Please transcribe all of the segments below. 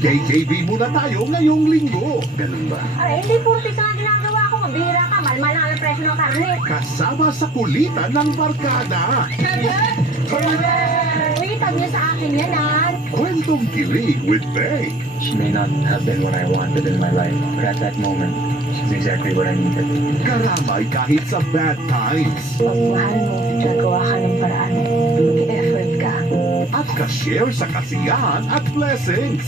KKB muna tayo ngayong linggo. Ganun ba? Ay, hindi purtis ang ginagawa ko. Mabihira ka. Malmal lang ang presyo ng karne. Kasama sa kulitan ng barkada. Witag niyo sa akin yan, ha? Kwentong kilig with Bay. She may not have been what I wanted in my life, but at that moment, she's exactly what I needed. Karamay kahit sa bad times. Pag mahal mo, gagawa ka ng paraan. Mag-effort ka. At ka-share sa kasiyahan at blessings.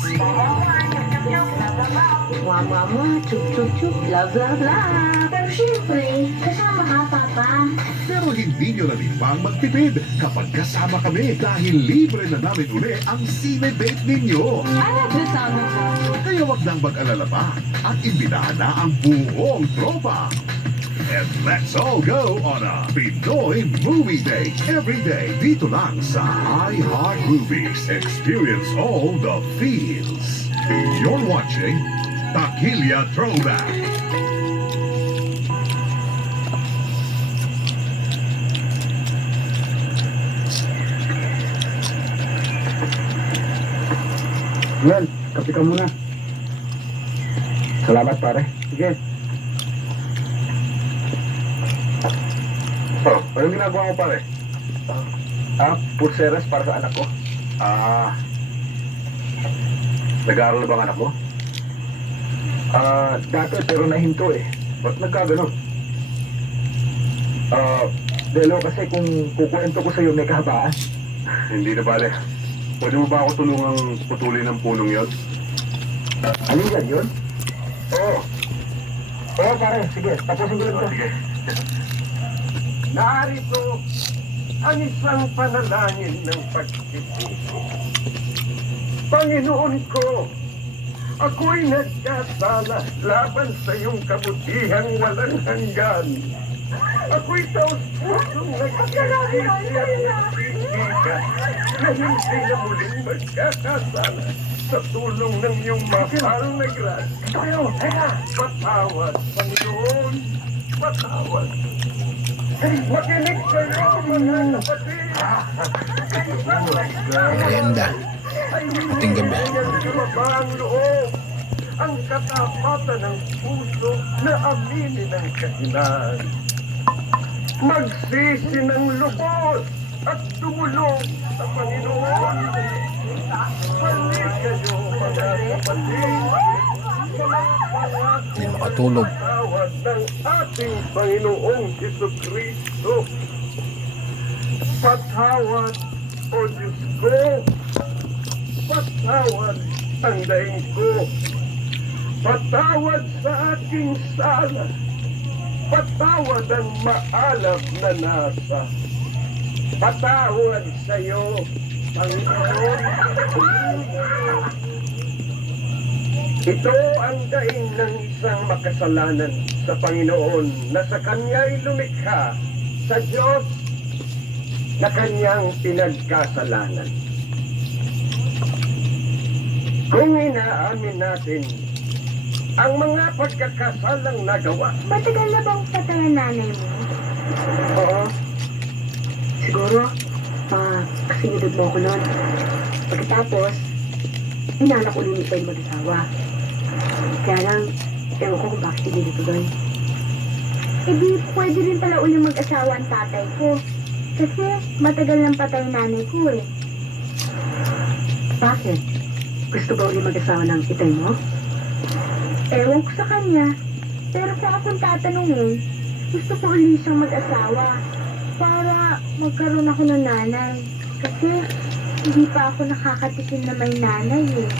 Mama, chup chup chup, love love love. Pero syempre, kasama ka, Papa. Pero hindi nyo na rin pang magtipid kapag kasama kami dahil libre na namin uli ang Cine Date ninyo. I love the sound of that. Kaya wag nang mag-alala pa at imbitahan na ang buong tropa. And let's all go on a Pinoy Movie Date every day dito lang sa iHeart Movies. Experience all the feels. You're watching Taquilla Throwback. Well, kape ka muna. Salamat, pare. Sige. Oh, anong ginagawa mo, pare? Pulseras para sa anak ko. Nag-aaral na ba ang anak mo? Dati pero nahinto eh. Ba't nagkaganon? Delo kasi kung kukwento ko sa'yo may kahabaan. Hindi na bale. Pwede mo ba ako tulungang putulin ng punong yon? Ano yan yun? Oo. Oo, pare. Sige, tapusin ko lang ito. Sige. Narito ang isang panalangin ng pagtitipo. Panginoon ko, ako'y nagkasala laban sa iyong kabutihang walang hanggan. Ako'y taos-pusong nagkakasisi at kritika na hindi na muling magkakasala sa tulong ng iyong mahal na grasya. Patawad, Panginoon, patawad. Makinig kayo, mga kapatid. Merienda. Ating gabi. Ang loob, ang katapatan ng puso na aminin ang kahinaan. Magsisi ng lubos at tumulong sa Panginoon. Halik kayo, mga kapatid. Hindi makatulog. Tawad ng ating Panginoong Jesucristo. Patawad, O Diyos ko. Patawad ang daing ko. Patawad sa aking sala. Patawad ang maalab na nasa. Patawad sa iyo, Panginoon. Ito ang daing ng isang makasalanan sa Panginoon na sa Kanya'y lumikha sa Diyos na Kanyang pinagkasalanan. Kung inaamin natin ang mga pagkakasalang nagawa. Matagal na bang patay ang nanay mo? Oo, Siguro, kasi edad mo ako noon. Pagkatapos, inanak ulit pa yung mag-asawa. Kaya lang, ewan ko kung bakit hindi dito doon. Eh di, pwede rin pala ulit mag-asawa ang tatay ko. Kasi matagal nang patay nanay ko eh. Bakit? Gusto ba ulit mag-asawa ng itay mo? Ewan ko sa kanya. Pero kung akong tatanungin, gusto ko ulit siyang mag-asawa. Para magkaroon ako ng nanay. Kasi hindi pa ako nakakatikim na may nanay eh.